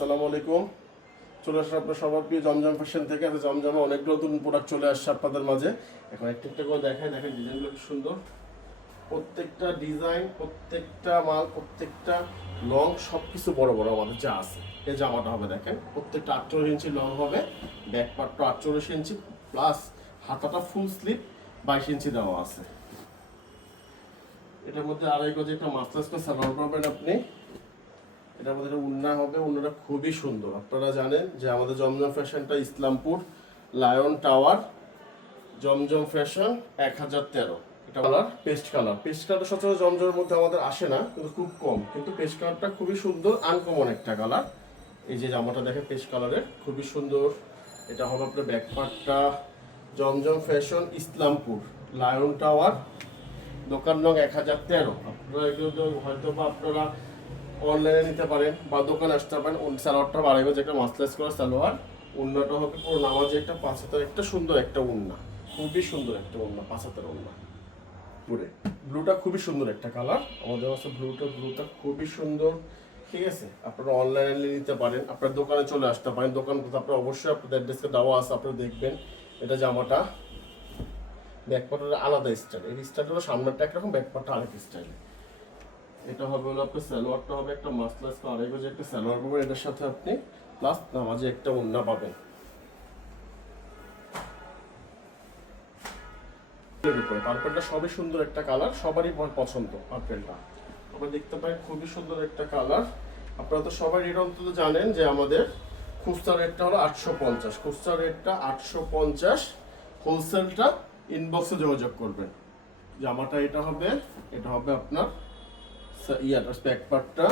আসসালামু আলাইকুম। চলে আসলে আপনার সবার প্রিয় জমজম ফ্যাশন থেকে। জমজমে অনেকগুলো নতুন প্রোডাক্ট চলে আসছে আপনাদের মাঝে। এখন একটা একটা করে দেখেন ডিজাইনগুলো কি সুন্দর। প্রত্যেকটা ডিজাইন, প্রত্যেকটা মাল, প্রত্যেকটা লং সব কিছু বড় বড় আমাদের যা আছে। এই জামাটা হবে দেখেন, প্রত্যেকটা 48 ইঞ্চি লং হবে, ব্যাক পার্টটা 48 ইঞ্চি প্লাস হাতাটা ফুল স্লিভ 22 ইঞ্চি দেওয়া আছে। এটার মধ্যে আড়াই গজে একটা মাস্টার্স সালোয়ার পাবেন আপনি। এটার মধ্যে উন্না হবে, উন্নাটা খুবই সুন্দর। আপনারা জানেন যে আমাদের জমজম ফ্যাশনটা ইসলামপুর লায়ন টাওয়ার, জমজম ফ্যাশন 1013। এটা কালার পেস্ট কালার। পেস্ট কালারটা সচরাচর জমজমের মধ্যে আমাদের আসে না, কিন্তু খুব কম। কিন্তু পেস্ট কালারটা খুবই সুন্দর, আনকমন একটা কালার। এই যে জামাটা দেখেন পেস্ট কালারের, খুবই সুন্দর। এটা হবে আপনার ব্যাক পার্টটা। জমজম ফ্যাশন ইসলামপুর লায়ন টাওয়ার, দোকান নং 1013। আপনারা এগুলো হয়তো বা আপনারা অনলাইনে নিতে পারেন বা দোকানে আসতে পারেন। সালোয়ারটা বাড়াইবে যে একটা মাসলাইজ করা সালোয়ার, উন্নাটা হবে পুরো নামাজে একটা 5 হাতের একটা সুন্দর একটা উন্না, খুবই সুন্দর একটা উন্না, 5 হাতের উন্না পুরে। ব্লুটা খুবই সুন্দর একটা কালার আমাদের কাছে, ব্লুটা খুবই সুন্দর। ঠিক আছে, আপনারা অনলাইনে নিতে পারেন, আপনার দোকানে চলে আসতে পারেন। দোকান কোথাও আপনারা অবশ্যই আপনাদের অ্যাড্রেসে দেওয়া আছে, আপনারা দেখবেন। এটা জামাটা ব্যাকপার্টটা আলাদা স্টাইল, এই স্টাইলটা সামনেরটা একরকম, ব্যাকপার্টটা আরেক স্টাইল। এটা হবে হলো আপনার সালোয়ারটা হবে একটা মাসলাইজ করা আড়াই গজে একটা সালোয়ার পাবেন, এটার সাথে আপনি প্লাস নামাজে একটা ওড়না পাবেন। পার্পেলটা সবই সুন্দর একটা কালার, সবারই পছন্দ পার্পেলটা। আপনারা দেখতে পারেন খুবই সুন্দর একটা কালার। আপনারা তো সবাই রেট অন্তত জানেন যে আমাদের খুচরা রেটটা হলো 850, খুচরা রেটটা 850, হোলসেলটা ইনবক্সে যোগাযোগ করবেন। জামাটা এটা হবে আপনার ব্যাক পার্টটা।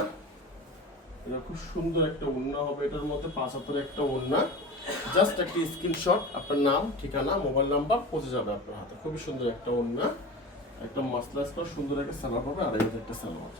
এটা খুব সুন্দর একটা ওড়না হবে, এটার মধ্যে 5 হাতের একটা ওড়না। জাস্ট একটা স্ক্রিনশট, আপনার নাম, ঠিকানা, মোবাইল নাম্বার পৌঁছে যাবে আপনার হাতে। খুবই সুন্দর একটা ওড়না, একটা মাসলাইজ করা সুন্দর একটা সালোয়ার পাবে, আর এই একটা সালোয়ার।